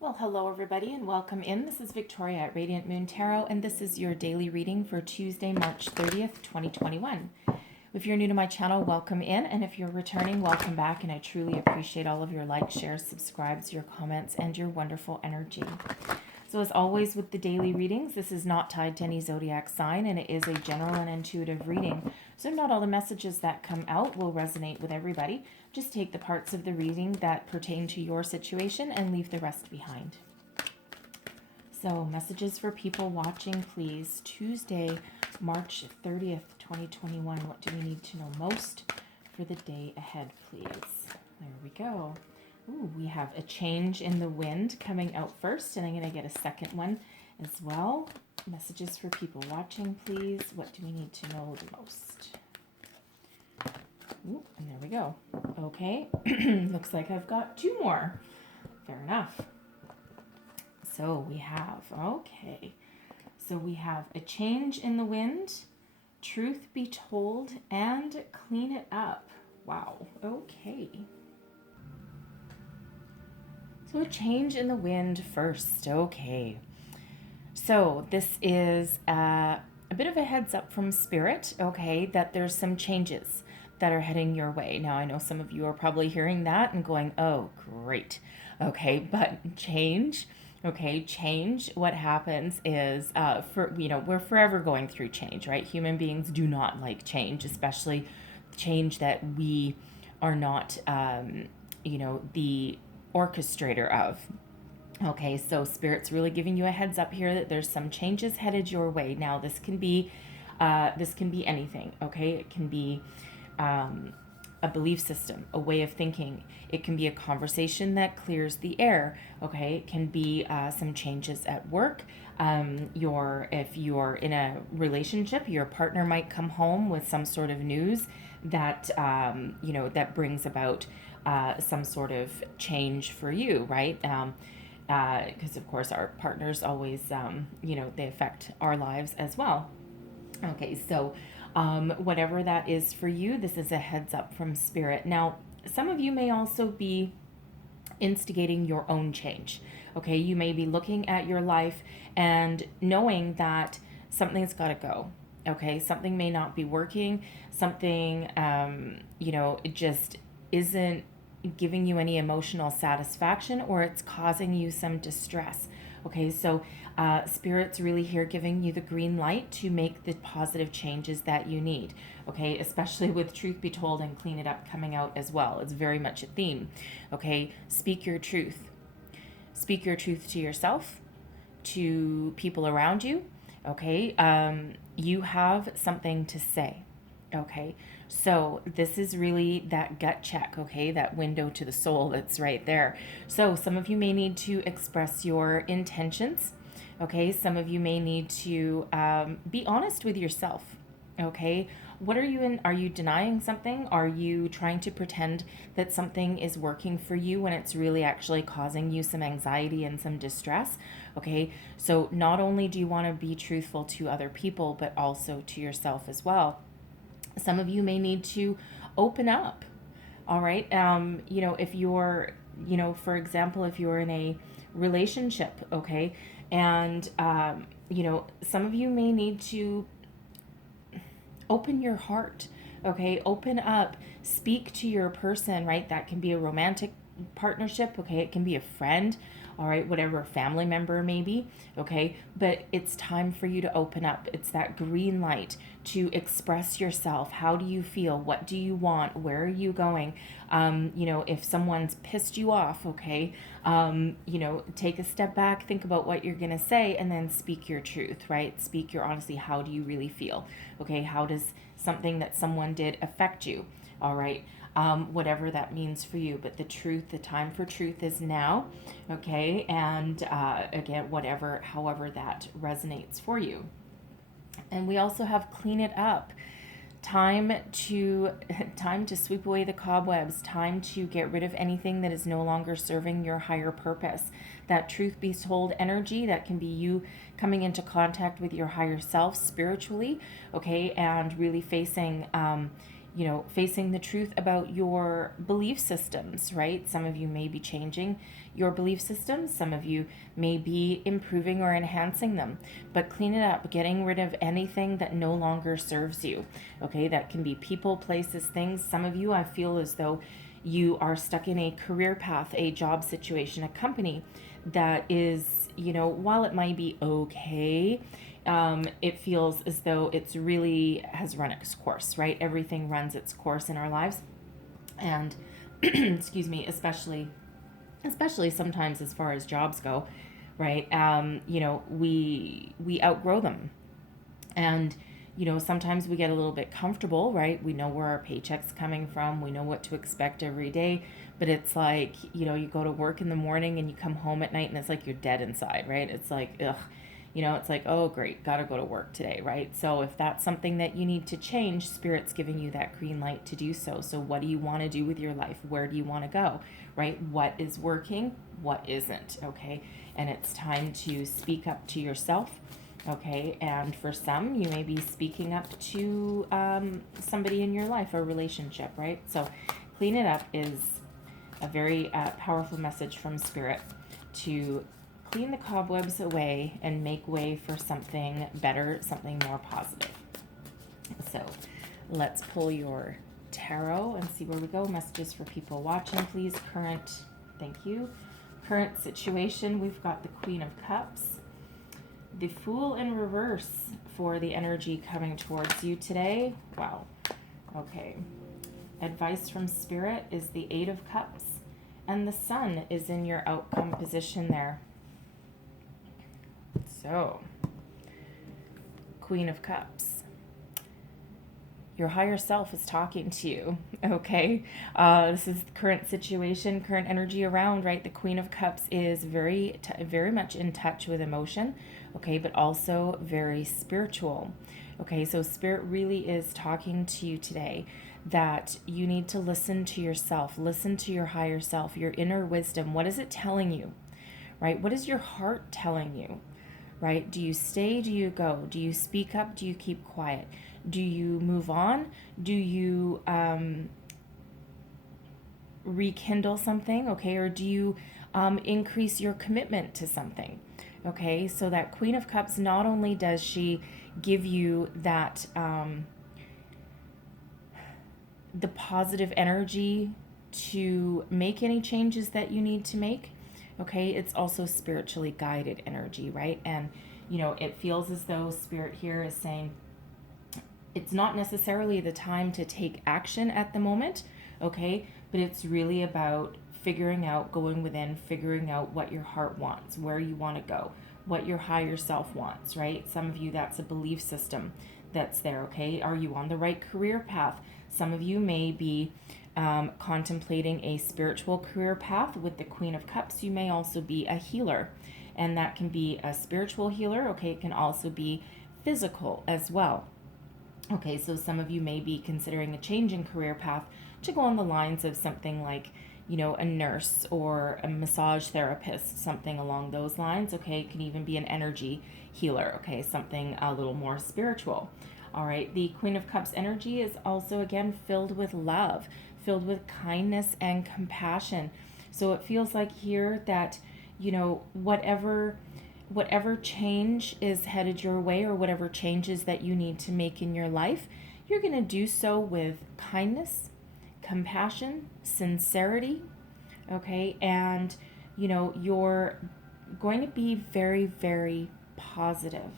Well, hello everybody and welcome in. This is Victoria at Radiant Moon Tarot, and this is your daily reading for Tuesday, March 30th, 2021. If you're new to my channel, welcome in, and if you're returning, welcome back, and I truly appreciate all of your likes, shares, subscribes, your comments, and your wonderful energy. So as always with the daily readings, this is not tied to any zodiac sign, and it is a general and intuitive reading. So not all the messages that come out will resonate with everybody. Just take the parts of the reading that pertain to your situation and leave the rest behind. So messages for people watching, please. Tuesday, March 30th, 2021. What do we need to know most for the day ahead, please? There we go. Ooh, we have a change in the wind coming out first, and I'm going to get a second one as well. Messages for people watching, please. What do we need to know the most? Ooh, and there we go. Okay, looks like I've got two more. Fair enough. So we have, we have a change in the wind, truth be told, and clean it up. Wow, okay. So a change in the wind first, okay. So this is a bit of a heads up from Spirit, okay, that there's some changes that are heading your way. Now, I know some of you are probably hearing that and going, oh, great. Okay, but change, what happens is, we're forever going through change, right? Human beings do not like change, especially change that we are not, the orchestrator of. Okay, so Spirit's really giving you a heads up here that there's some changes headed your way. Now, this can be anything. Okay, it can be a belief system, a way of thinking. It can be a conversation that clears the air. Okay, it can be some changes at work. If you're in a relationship, your partner might come home with some sort of news that that brings about some sort of change for you, right? Because of course our partners always, they affect our lives as well. Okay, so whatever that is for you, this is a heads up from Spirit. Now, some of you may also be instigating your own change. Okay, you may be looking at your life and knowing that something's got to go. Okay, something may not be working, something, it just isn't giving you any emotional satisfaction, or it's causing you some distress. Okay, so Spirit's really here giving you the green light to make the positive changes that you need. Okay, especially with truth be told and clean it up coming out as well. It's very much a theme. Okay, speak your truth. Speak your truth to yourself, to people around you. Okay, you have something to say. Okay, so this is really that gut check, okay, that window to the soul that's right there. So some of you may need to express your intentions, okay? Some of you may need to be honest with yourself, okay? What are you in? Are you denying something? Are you trying to pretend that something is working for you when it's really actually causing you some anxiety and some distress? Okay, so not only do you want to be truthful to other people, but also to yourself as well. Some of you may need to open up. All right. If you're, for example, if you're in a relationship, okay, and, some of you may need to open your heart, okay, open up, speak to your person, right? That can be a romantic partnership, okay, it can be a friend, all right, whatever, a family member maybe, okay, but it's time for you to open up. It's that green light to express yourself. How do you feel? What do you want? Where are you going? If someone's pissed you off, okay, take a step back, think about what you're gonna say, and then speak your truth, right? Speak your honesty. How do you really feel? Okay, how does something that someone did affect you? All right, whatever that means for you. But the truth, the time for truth is now, okay? And again, however that resonates for you. And we also have clean it up. Time to sweep away the cobwebs, time to get rid of anything that is no longer serving your higher purpose. That truth be told energy, that can be you coming into contact with your higher self spiritually, okay, and really facing facing the truth about your belief systems, right? Some of you may be changing your belief systems. Some of you may be improving or enhancing them, but clean it up, getting rid of anything that no longer serves you. Okay. That can be people, places, things. Some of you, I feel as though you are stuck in a career path, a job situation, a company that is, while it might be okay, it feels as though it's really has run its course, right? Everything runs its course in our lives. And excuse me, especially sometimes as far as jobs go, right? We outgrow them. And sometimes we get a little bit comfortable, right? We know where our paycheck's coming from. We know what to expect every day. But it's like, you go to work in the morning and you come home at night and it's like you're dead inside, right? It's like, ugh. It's like, oh, great, got to go to work today, right? So if that's something that you need to change, Spirit's giving you that green light to do so. So what do you want to do with your life? Where do you want to go, right? What is working? What isn't, okay? And it's time to speak up to yourself, okay? And for some, you may be speaking up to somebody in your life or relationship, right? So clean it up is a very powerful message from Spirit to clean the cobwebs away and make way for something better, something more positive. So let's pull your tarot and see where we go. Messages for people watching, please. Current, thank you. Current situation, we've got the Queen of Cups. The Fool in reverse for the energy coming towards you today. Wow. Okay. Advice from Spirit is the Eight of Cups. And the Sun is in your outcome position there. So, Queen of Cups. Your higher self is talking to you, okay? This is the current situation, current energy around, right? The Queen of Cups is very much in touch with emotion, okay, but also very spiritual, okay? So Spirit really is talking to you today that you need to listen to yourself, listen to your higher self, your inner wisdom. What is it telling you, right? What is your heart telling you? Right? Do you stay? Do you go? Do you speak up? Do you keep quiet? Do you move on? Do you rekindle something? Okay. Or do you increase your commitment to something? Okay. So that Queen of Cups, not only does she give you that, the positive energy to make any changes that you need to make, okay, it's also spiritually guided energy, right? And, it feels as though Spirit here is saying it's not necessarily the time to take action at the moment, okay? But it's really about figuring out, going within, figuring out what your heart wants, where you want to go, what your higher self wants, right? Some of you, that's a belief system that's there, okay? Are you on the right career path? Some of you may be contemplating a spiritual career path with the Queen of Cups. You may also be a healer, and that can be a spiritual healer, okay? It can also be physical as well. Okay, so some of you may be considering a change in career path to go on the lines of something like, a nurse or a massage therapist, something along those lines, okay? It can even be an energy healer, okay? Something a little more spiritual. All right, the Queen of Cups energy is also, again, filled with love, filled with kindness and compassion. So it feels like here that, whatever change is headed your way, or whatever changes that you need to make in your life, you're going to do so with kindness, compassion, sincerity, okay? And, you're going to be very, very positive.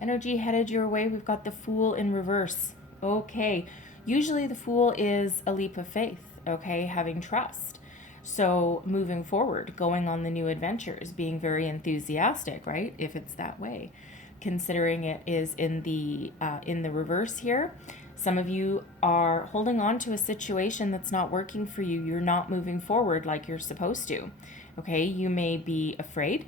Energy headed your way, we've got the Fool in reverse. Okay, usually the Fool is a leap of faith, okay, having trust. So moving forward, going on the new adventures, being very enthusiastic, right, if it's that way. Considering it is in the reverse here, some of you are holding on to a situation that's not working for you. You're not moving forward like you're supposed to, okay? You may be afraid.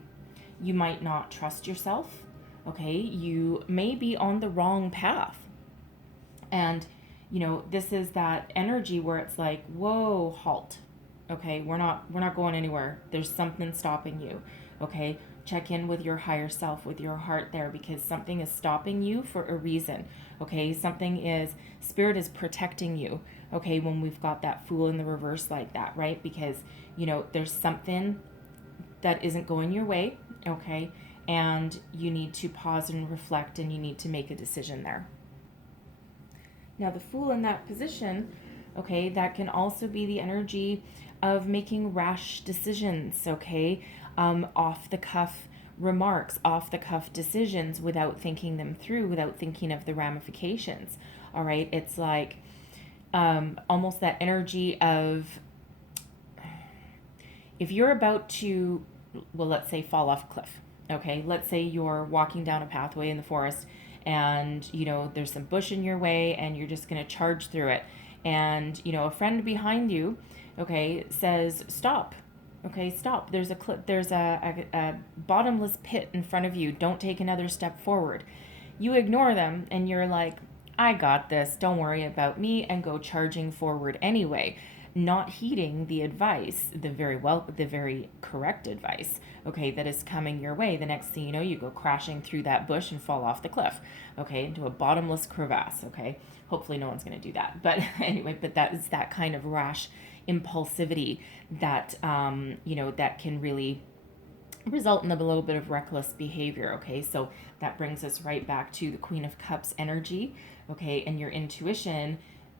You might not trust yourself. Okay, you may be on the wrong path. And, this is that energy where it's like, whoa, halt. Okay, we're not going anywhere. There's something stopping you. Okay, check in with your higher self, with your heart there, because something is stopping you for a reason. Okay, spirit is protecting you. Okay, when we've got that Fool in the reverse like that, right? Because there's something that isn't going your way. Okay, and you need to pause and reflect, and you need to make a decision there. Now, the Fool in that position, okay, that can also be the energy of making rash decisions, okay? Off the cuff remarks, off the cuff decisions without thinking them through, without thinking of the ramifications, all right? It's like almost that energy of if you're about to, well, let's say fall off a cliff, okay? Let's say you're walking down a pathway in the forest and, there's some bush in your way and you're just going to charge through it. And, a friend behind you, okay, says, stop. Okay, stop. There's a bottomless pit in front of you. Don't take another step forward. You ignore them and you're like, I got this. Don't worry about me, and go charging forward anyway, not heeding the advice, the very correct advice, okay, that is coming your way. The next thing you know, you go crashing through that bush and fall off the cliff, okay, into a bottomless crevasse, okay. Hopefully no one's going to do that. But anyway, that is that kind of rash impulsivity that, that can really result in a little bit of reckless behavior, okay? So that brings us right back to the Queen of Cups energy, okay? And your intuition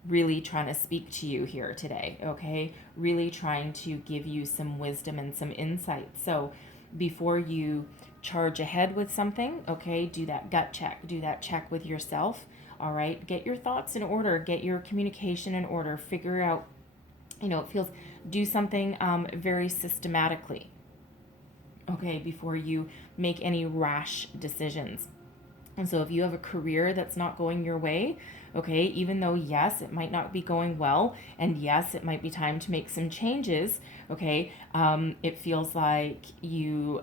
really trying to speak to you here today, okay? Really trying to give you some wisdom and some insight. So before you charge ahead with something, okay, do that gut check, do that check with yourself, all right? Get your thoughts in order, get your communication in order, figure out, do something very systematically, okay, before you make any rash decisions. And so if you have a career that's not going your way, okay, even though, yes, it might not be going well, and yes, it might be time to make some changes, okay, it feels like you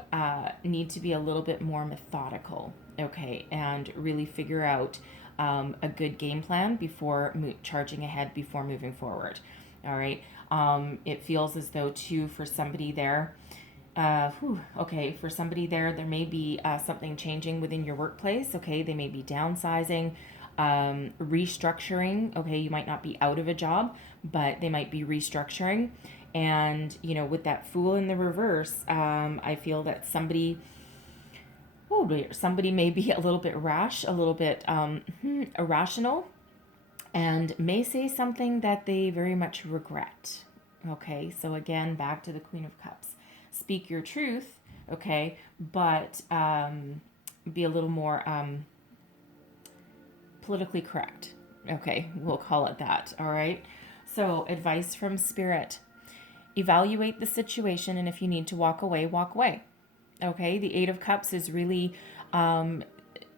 need to be a little bit more methodical, okay, and really figure out a good game plan before charging ahead, before moving forward, all right? It feels as though, too, for somebody there, for somebody there may be something changing within your workplace, okay? They may be downsizing, restructuring, okay? You might not be out of a job, but they might be restructuring. And, with that Fool in the reverse, I feel that somebody may be a little bit rash, a little bit irrational, and may say something that they very much regret, okay? So again, back to the Queen of Cups. Speak your truth, okay, but be a little more politically correct, okay, we'll call it that, all right? So advice from Spirit: evaluate the situation, and if you need to walk away, okay? The Eight of Cups is really,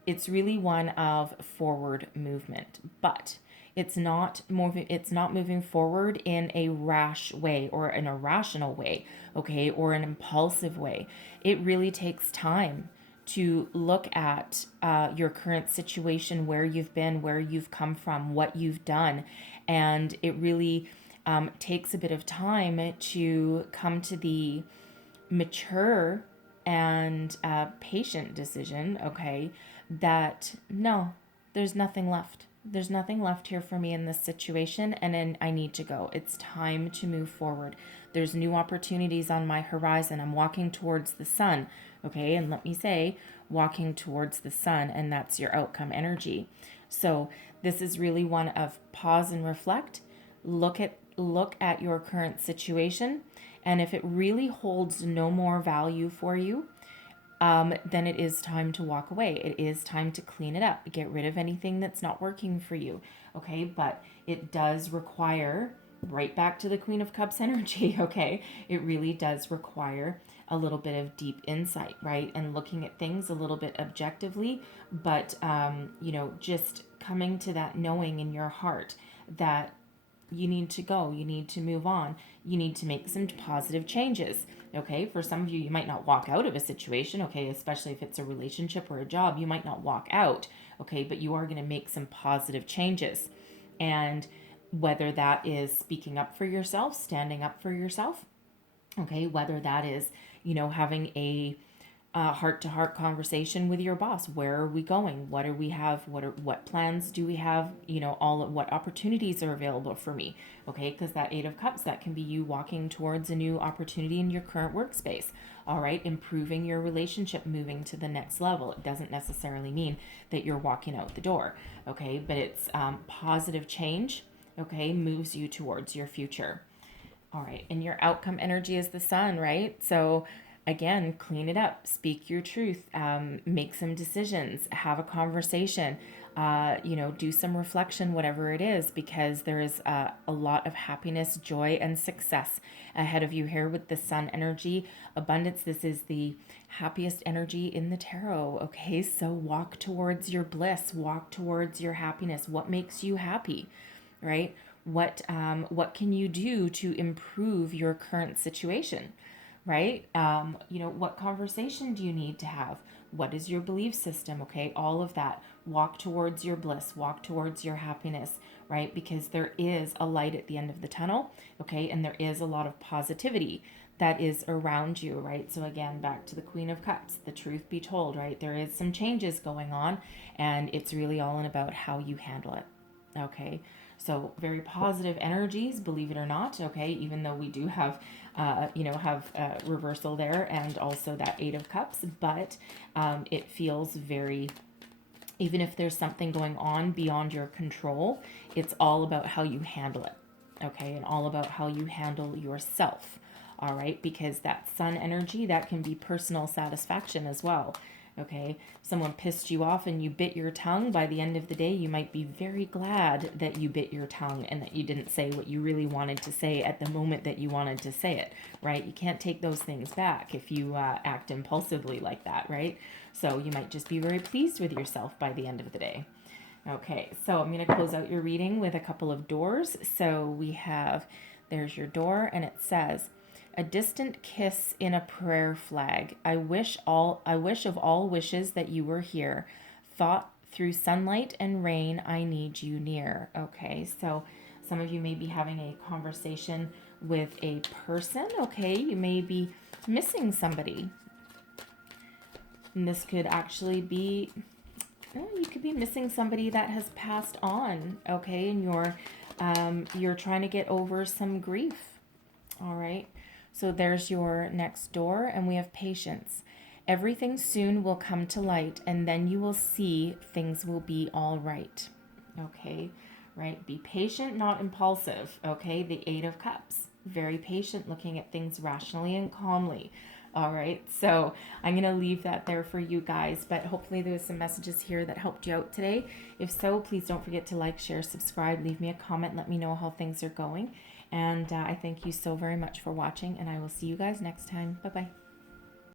it's really one of forward movement, but it's not moving forward in a rash way or an irrational way, okay, or an impulsive way. It really takes time to look at your current situation, where you've been, where you've come from, what you've done, and it really takes a bit of time to come to the mature and patient decision, okay, that no, there's nothing left. There's nothing left here for me in this situation, and then I need to go. It's time to move forward. There's new opportunities on my horizon. I'm walking towards the sun, okay? And let me say, walking towards the sun, and that's your outcome energy. So this is really one of pause and reflect. Look at your current situation, and if it really holds no more value for you, then it is time to walk away. It is time to clean it up. Get rid of anything that's not working for you, okay? But it does require, right back to the Queen of Cups energy, okay? It really does require a little bit of deep insight, right? And looking at things a little bit objectively, but, just coming to that knowing in your heart that you need to go, you need to move on, you need to make some positive changes, okay? For some of you, you might not walk out of a situation, okay? Especially if it's a relationship or a job, you might not walk out, okay? But you are going to make some positive changes. And whether that is speaking up for yourself, standing up for yourself, okay, whether that is, having a heart-to-heart conversation with your boss. Where are we going? What do we have? What plans do we have? What opportunities are available for me? Okay, because that Eight of Cups, that can be you walking towards a new opportunity in your current workspace. All right, improving your relationship, moving to the next level. It doesn't necessarily mean that you're walking out the door. Okay, but it's positive change. Okay, moves you towards your future. All right, and your outcome energy is the sun, right? So again, clean it up, speak your truth, make some decisions, have a conversation, do some reflection, whatever it is, because there is a lot of happiness, joy, and success ahead of you here with the sun energy. Abundance, this is the happiest energy in the tarot, okay? So walk towards your bliss, walk towards your happiness. What makes you happy, right? What can you do to improve your current situation? Right? What conversation do you need to have? What is your belief system? Okay, all of that. Walk towards your bliss, walk towards your happiness, right? Because there is a light at the end of the tunnel, okay? And there is a lot of positivity that is around you, right? So again, back to the Queen of Cups, the truth be told, right? There is some changes going on, and it's really all about how you handle it, okay? So very positive energies, believe it or not, okay, even though we do have, reversal there and also that Eight of Cups, but it feels very, even if there's something going on beyond your control, it's all about how you handle it, okay, and all about how you handle yourself, all right, because that sun energy, that can be personal satisfaction as well. Okay, someone pissed you off and you bit your tongue. By the end of the day, you might be very glad that you bit your tongue and that you didn't say what you really wanted to say at the moment that you wanted to say it, right? You can't take those things back if you act impulsively like that, right? So you might just be very pleased with yourself by the end of the day. Okay, so I'm going to close out your reading with a couple of doors. So we have, there's your door, and it says, a distant kiss in a prayer flag. I wish of all wishes that you were here. Thought through sunlight and rain, I need you near. Okay, so some of you may be having a conversation with a person. Okay, you may be missing somebody. And this could actually be, you could be missing somebody that has passed on. Okay, and you're trying to get over some grief. All right. So there's your next door, and we have patience. Everything soon will come to light, and then you will see things will be all right. Okay, right? Be patient, not impulsive. Okay, the Eight of Cups. Very patient, looking at things rationally and calmly. All right, so I'm going to leave that there for you guys, but hopefully there was some messages here that helped you out today. If so, please don't forget to like, share, subscribe, leave me a comment, let me know how things are going. And I thank you so very much for watching, and I will see you guys next time. Bye-bye.